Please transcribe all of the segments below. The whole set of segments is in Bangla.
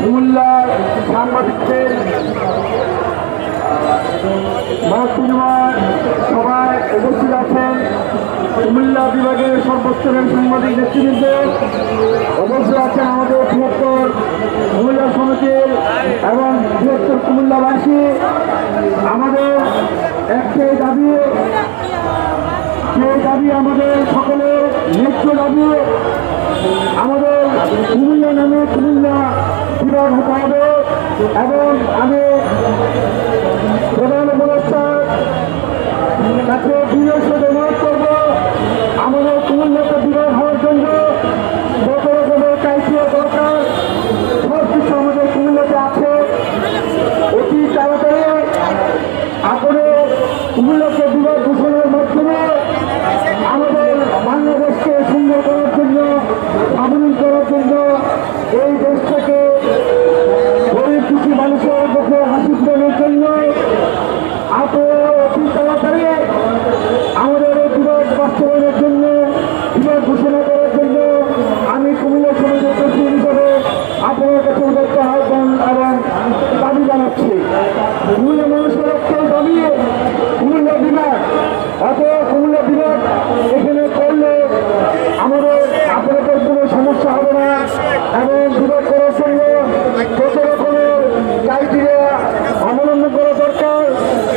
কুমিল্লার সাংবাদিকদের মহাকুমার সভায় উপস্থিত আছেন কুমিল্লা বিভাগের সর্বোচ্চ সাংবাদিক নেতৃবৃন্দ। অবশ্যই আছেন আমাদের বৃহত্তর মহিলা সমিতির এবং বৃহত্তর কুমিল্লাবাসী। আমাদের একটাই দাবি, সেই দাবি আমাদের সকলের ন্যায্য দাবি। আমাদের কুমিল্লা নামে কুমিল্লা বিভাগ হতে হবে। এবং আমি প্রধান উপদেষ্টা তাকে বিদেশ অনুরোধ করব, আমাদের কুমিল্লাতে বিভাগ হওয়ার জন্য যত রকমের ক্রাইটেরিয়া দরকার। সব কিছু আমাদের কুমিল্লাতে আছে। অতি তাড়াতাড়ি আপনি কুমিল্লাকে আমি কুমিল্লা সমাজের প্রেসিডেন্ট আপনার কাছে উদ্যোক্ত আহ্বান এবং দাবি জানাচ্ছি কুমিল্লা মানুষের একটাই দাবি কুমিল্লা বিভাগ অত কুমিল্লা বিভাগ এখানে করলে আমাদের আপনাদের কোনো সমস্যা হবে না এবং বিভাগ করার জন্য যত রকমের ক্রাইটেরিয়া অবলম্বন করা দরকার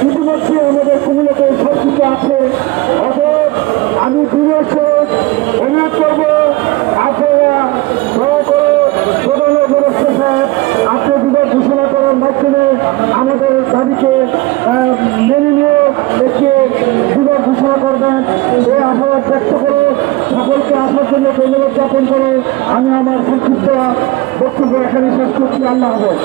ইতিমধ্যে আমাদের কুমিল্লাতে সব কিছু আছে অতএব আমি বিভাগ অনুরোধ করব আপনারা দয়া করে প্রধান উপদেষ্টা সাহেব আপনি বিভাগ ঘোষণা করার মাধ্যমে আমাদের দাবিকে মেনে নিয়ে একে দিবস ঘোষণা করবেন। এই আশাবাদ ব্যক্ত করে সকলকে আসার জন্য ধন্যবাদ জ্ঞাপন করে আমি আমার সংক্ষিপ্ত বক্তব্য এখানে শেষ করছি। আল্লাহ হাফেজ।